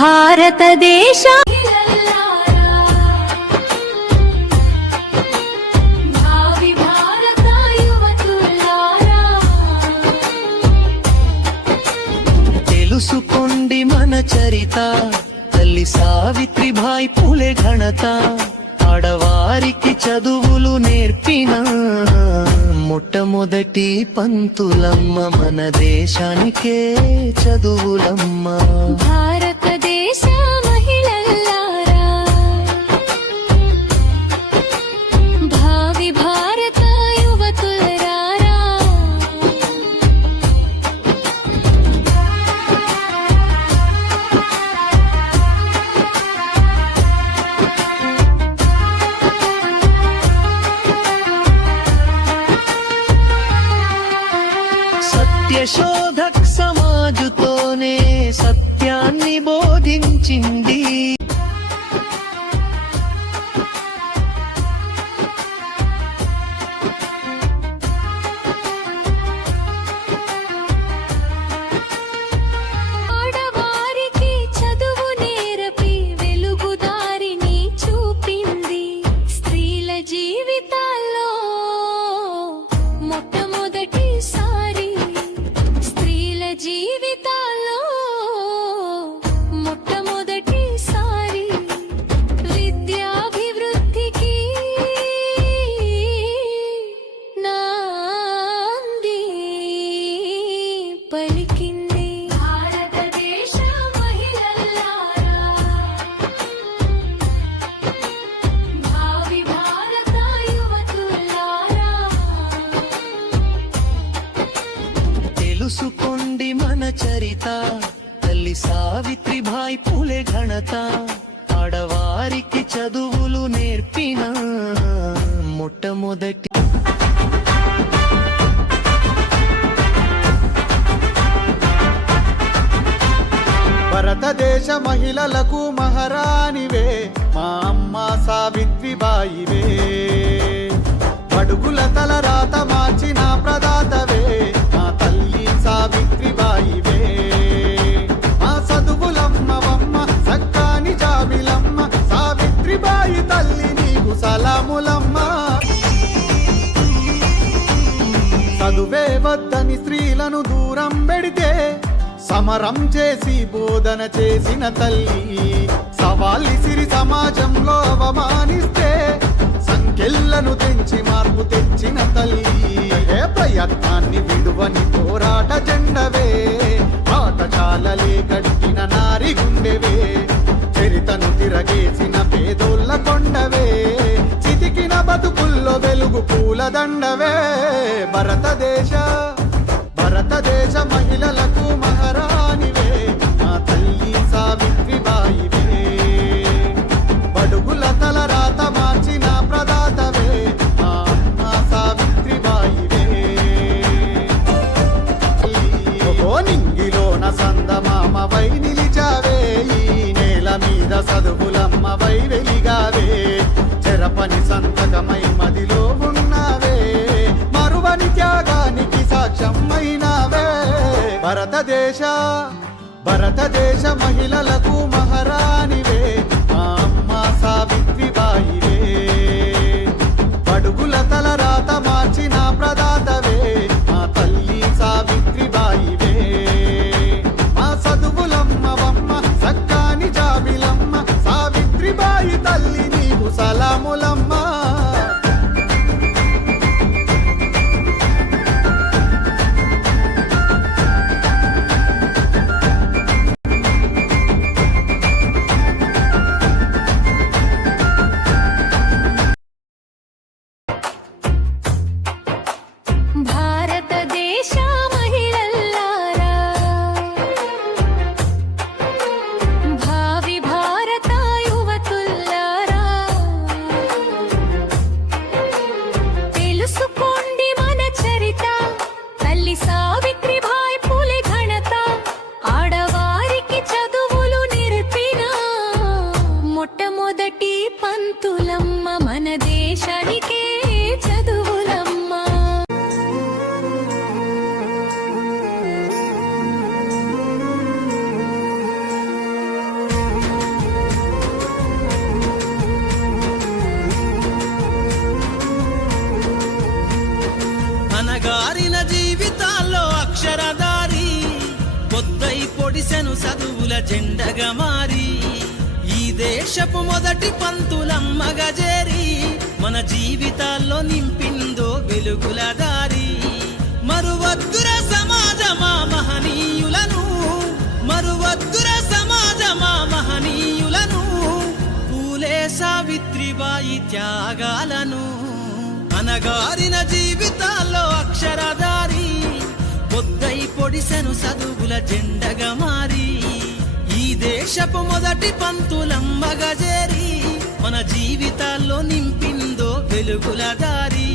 భారతదేశ తెలుసుకోండి మన చరిత, తల్లి సావిత్రిబాయి పూలే ఘనత. ఆడవారికి చదువులు నేర్పిన మొట్టమొదటి పంతులమ్మ, మన దేశానికే చదువులమ్మ. భారతదేశ మహిళల్లారా, భావి భారత యువతులారా, సత్యశోధక్ సమాజుతోనే సత్యాన్ని బోధించింది. ఆడవారికి చదువు నేర్పి వెలుగుదారిని చూపింది. స్త్రీల జీవితాల్లో మొట్టమొదటిసారి, స్త్రీల జీవితాల్లో మొట్టమొదటిసారి విద్యాభివృద్ధికి నాంది పలికింది. భారతదేశ మహిళల్లారా, భావి భారత యువతులారా, తెలుసుకోండి మన చరిత, తల్లి సావిత్రిబాయి పూలే ఘనత. ఆడవారికి చదువులు నేర్పిన మొట్టమొదటి భారతదేశ మహిళలకు మహారాణివే మా అమ్మ సావిత్రిబాయివే. అడుగుల తల రాత మార్చిన ప్రదాతవే మా తల్లి సావిత్రిబాయివే. మా చదువులమ్మవమ్మ సక్కాని జాబిలమ్మ, సావిత్రిబాయి తల్లి నీకు సలాములమ్మ. చదువే వద్దని స్త్రీలను దూరం పెడితే సమరం చేసి బోధన చేసిన తల్లి. సవాళ్ళి సిరి సమాజంలో అవమానిస్తే సంఖ్యలను తెంచి మార్పు తెచ్చిన తల్లి. ఏ ప్రయత్నాన్ని విడువని పోరాట జెండవే, పాఠశాలలే కట్టిన నారి గుండెవే. చరితను తిరగేసిన పేదోళ్ళ కొండవే, చితికిన బతుకుల్లో వెలుగు పూలదండవే. భారతదేశ మహిళలకు మహారాణివే మా తల్లి సావిత్రిబాయివే. బడుగుల తల రాత మార్చిన ప్రదాతవే మా అమ్మ సావిత్రిబాయివే. నింగిలోన సందమామవై నిలిచావే, ఈ నేల మీద చదువులమ్మవై వెలిగావే. చెరపని సంతకమై మదిలో ఉన్నావే, మరువని త్యాగానికి సాక్ష్యమైనావే. భారతదేశ మహిళలకు మహారాణివే మా అమ్మ సావిత్రిబాయివే. బడుగుల తల రాత మార్చిన ప్రదాతవే మా తల్లి సావిత్రిబాయివే. మా చదువులమ్మవమ్మ సక్కాని జాబిలమ్మ, సావిత్రిబాయి తల్లి నీకు సలాములమ్మ. భారతదేశ మహిళల్లారా, భావి భారత యువతులారా, తెలుసుకోండి మన చరిత, తల్లి సావిత్రిబాయి పూలే ఘనత. ఆడవారికి చదువులు నేర్పిన మొట్టమొదటి పంతులమ్మ, మన దేశానికే చదువులమ్మ. అనగారిన జీవితాల్లో అక్షరదారి పొద్దై పొడిసెను చదువుల జెండగా మారి ఈ దేశపు మొదటి పంతులమ్మగా చేరి మన జీవితాల్లో నింపిందో వెలుగుల దారి మరువద్దుర సమాజమా మహనీయులను మరువద్దుర సమాజమా మహనీయులను పూలే సావిత్రిబాయి త్యాగాలను అనగారిన జీవితాల్లో అక్షరదారి పొద్దై పొడిసెను చదువుల జెండగా మారి ఈ దేశపు మొదటి పంతులమ్మగా చేరి మన జీవితాల్లో నింపిందో వెలుగుల దారి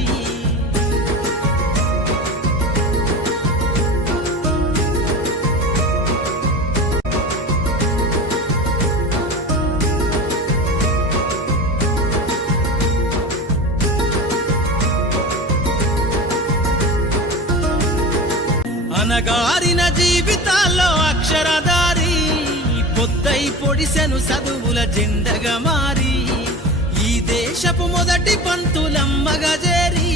అనగారిన జీవితాల్లో అక్షరదారి పొద్దై పొడిసెను చదువుల జెండగా మారి ఈ దేశపు మొదటి పంతులమ్మగా చేరి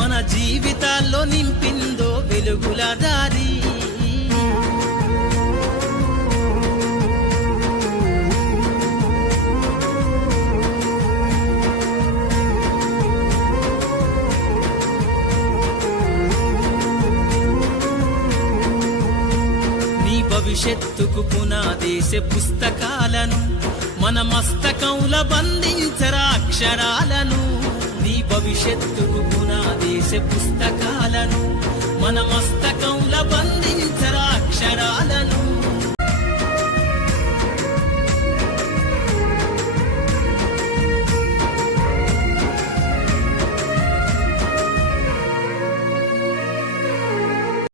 మన జీవితాల్లో నింపిందో వెలుగుల దారి భవిష్యత్తుకు పునాదేశ పుస్తకాలను మన మస్తకంల బంధించరా అక్షరాలను నీ భవిష్యత్తుకు పునాదేశ పుస్తకాలను మన మస్తకంల బంధించరా